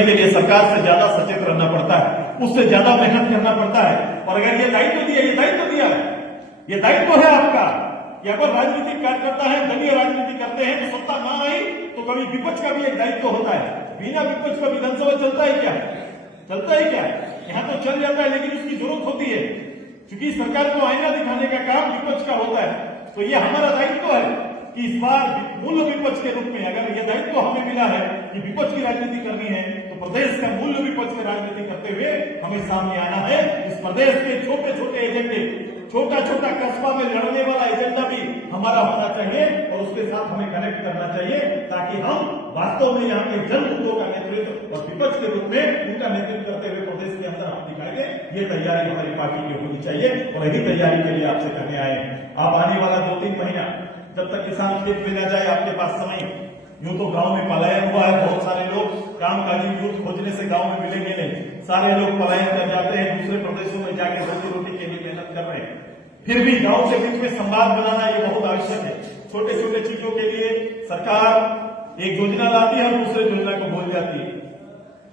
के लिए सरकार से ज्यादा सचेत रहना पड़ता है, उससे ज्यादा मेहनत करना पड़ता है। और अगर ये दायित्व दिया, ये दायित्व दिया है, ये दायित्व है आपका कि अगर राजनीतिक कार्यकर्ता है, दलीय राजनीति करते हैं तो सत्ता ना आई तो कभी विपक्ष का भी एक दायित्व होता है। बिना विपक्ष का विधानसभा चलता है क्या? चलता है क्या? यहाँ तो चल जाता है, लेकिन उसकी जरूरत होती है, क्योंकि सरकार को आईना दिखाने का काम विपक्ष का होता है। तो ये हमारा दायित्व है कि इस बार मूल विपक्ष के रूप में अगर यह दायित्व हमें मिला है कि विपक्ष की राजनीति करनी है, तो प्रदेश का मूल विपक्ष की राजनीति करते हुए हमें सामने आना है। इस प्रदेश के छोटे छोटे एजेंडे, छोटा छोटा कस्बा में लड़ने वाला एजेंडा भी हमारा होना चाहिए और उसके साथ हमें कनेक्ट करना चाहिए, ताकि हम वास्तव में यहाँ के जन मुद्दों का नेतृत्व और विपक्ष के रूप में उनका नेतृत्व करते हुए प्रदेश के अंदर हम दिखाएंगे। ये तैयारी हमारी पार्टी की होनी चाहिए और यही तैयारी के लिए आपसे करने आए हैं। आप आने वाला 2-3 महीना जब तक किसान खेत में न जाए, आपके पास समय, यूं तो गांव में पलायन हुआ है, बहुत सारे लोग कामकाजी यूथ खोजने से गांव में मिलेंगे नहीं, सारे लोग पलायन कर जाते हैं, दूसरे प्रदेशों में जाके रोजी रोटी के लिए मेहनत कर रहे हैं। फिर भी गांव के बीच में संवाद बनाना ये बहुत आवश्यक है। छोटे छोटे चीजों के लिए सरकार एक योजना लाती है और दूसरे योजना को भूल जाती है।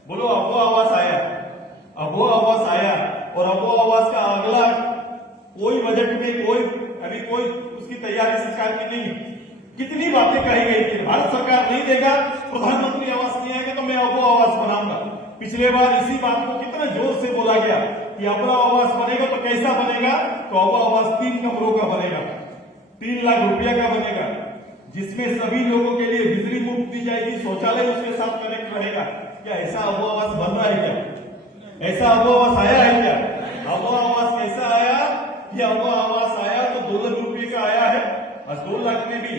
बोलो अब वो आवास आया, अब वो आवास आया, और अब वो आवास का अगला कोई बजट में अभी कोई उसकी तैयारी सरकार की नहीं। कितनी बातें कही गई थी, भारत सरकार नहीं देगा, प्रधानमंत्री आवास नहीं आएगा तो मैं अब वो आवास बनाऊंगा। पिछले बार इसी बात को कितना जोर से बोला गया कि अपना आवास बनेगा तो कैसा बनेगा, तो अब आवास 3 कमरों का बनेगा, 3 लाख रुपया का बनेगा, जिसमें सभी लोगों के लिए बिजली मुफ्त दी जाएगी, शौचालय उसके साथ कनेक्ट रहेगा। क्या ऐसा अब आवास बन रहा है क्या? ऐसा अब आवास आया है क्या? अब आवास कैसा आया? ये अब आवास आया तो 2 लाख रुपये का आया है, और 2 लाख में भी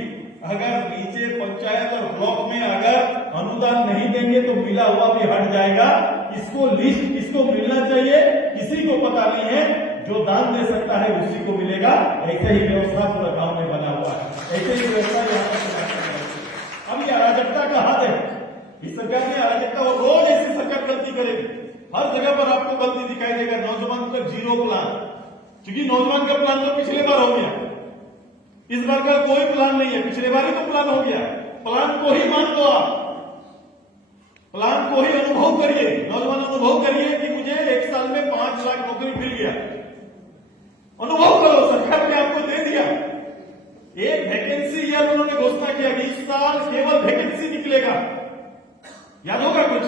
अगर नीचे पंचायत और ब्लॉक में अगर अनुदान नहीं देंगे तो मिला हुआ भी हट जाएगा। इसको लिस्ट किसको मिलना चाहिए किसी को पता नहीं है, जो दान दे सकता है उसी को मिलेगा। ऐसे ही व्यवस्था पूरा गांव में बना हुआ है, ऐसे ही व्यवस्था यहाँ। अब ये अराजकता का हाथ है, इस सरकार ने अराजकता, और रोज ऐसी सरकार गलती करेगी, हर जगह पर आपको गलती दिखाई देगा। नौजवान का 0 प्लान, क्योंकि नौजवान का प्लान तो पिछले बार हो गया, इस बार का कोई प्लान नहीं है। पिछले बार ही तो प्लान हो गया, प्लान को ही मान लो आप, प्लान को ही अनुभव करिए, नौजवान अनुभव करिए कि मुझे 1 साल में 5 लाख नौकरी मिल गया। अनुभव करो, सरकार ने आपको दे दिया। एक वैकेंसी ईयर उन्होंने घोषणा किया कि इस साल केवल वैकेंसी निकलेगा। याद होगा कुछ?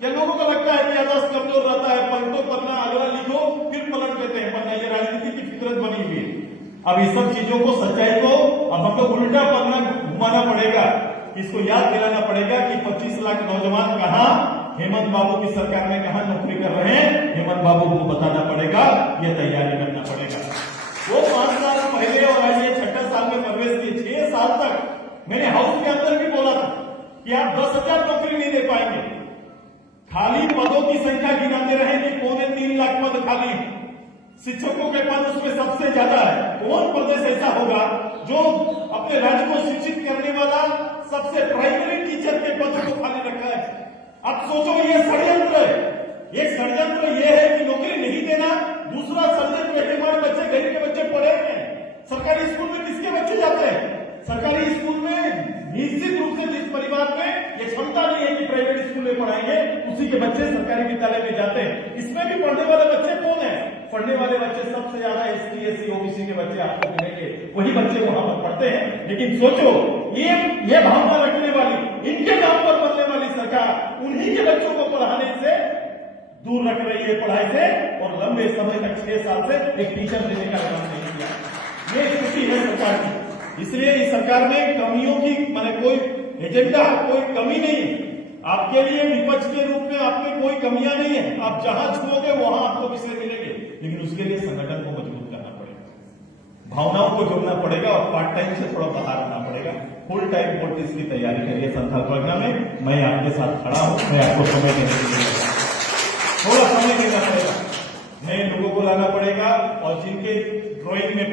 क्या लोगों को लगता है कि याददाश्त कमजोर रहता है, पलटो पन्ना, अगला लिखो फिर पलट देते हैं पन्ना, ये राजनीति की फितरत बनी हुई है। अब इस सब चीजों को, सच्चाई को अब हमको उल्टा पन्ना घुमाना पड़ेगा, इसको याद दिलाना पड़ेगा कि 25 लाख नौजवान कहां, हेमंत बाबू की सरकार में कहां नौकरी कर रहे हैं, हेमंत बाबू को बताना पड़ेगा, ये तैयारी करना पड़ेगा। वो 5 साल पहले और आज ये 6ठा साल में प्रवेश किए, 6 साल तक मैंने हाउस के अंदर भी बोला था कि आप 10,000 नौकरी नहीं दे पाएंगे। खाली पदों की संख्या गिनाते रहे कि 3.25 लाख पद खाली है, शिक्षकों के पद उसमें सबसे ज्यादा है। कौन प्रदेश ऐसा होगा जो अपने राज्य को शिक्षित करने वाला सबसे प्राइमरी टीचर के पद को खाली रखा है? अब सोचो, ये षड्यंत्र है। एक षड्यंत्र ये है कि नौकरी नहीं देना, दूसरा षड्यंत्र है हमारे बच्चे, गरीब के बच्चे पढ़े हैं। सरकारी स्कूल में किसके बच्चे जाते हैं? सरकारी स्कूल में निश्चित रूप से जिस परिवार में ये क्षमता नहीं है कि प्राइवेट स्कूल में पढ़ाएंगे, उसी के बच्चे सरकारी विद्यालय में जाते हैं। इसमें भी पढ़ने वाले बच्चे कौन है? पढ़ने वाले बच्चे सबसे ज्यादा ST, SC, OBC के बच्चे आपको मिलेंगे, वही बच्चे वहां पर पढ़ते हैं। लेकिन सोचो, ये भावना रखने वाली, इनके नाम पर बनने वाली सरकार उन्हीं के बच्चों को पढ़ाने से दूर रख रही है, पढ़ाई से, और लंबे समय तक 6 साल से एक टीचर देने का काम नहीं किया। ये स्थिति है सरकार की। इसलिए इस सरकार में कमियों की माने कोई एजेंडा, कोई कमी नहीं है। आपके लिए विपक्ष के रूप में आपके कोई कमियां नहीं है, आप जहां छुओगे वहां आपको विषय मिलेंगे, लेकिन उसके लिए संगठन को मजबूत करना पड़ेगा, भावनाओं को जोड़ना पड़ेगा और पार्ट टाइम से थोड़ा बाहर आना पड़ेगा। फुल टाइम पॉलिटिक्स की तैयारी करिए संथाल परगना में। मैं आपके साथ खड़ा हूं, मैं आपको समय देने के लिए थोड़ा समय देना पड़ेगा, नए लोगों को लाना पड़ेगा, और जिनके ड्रॉइंग में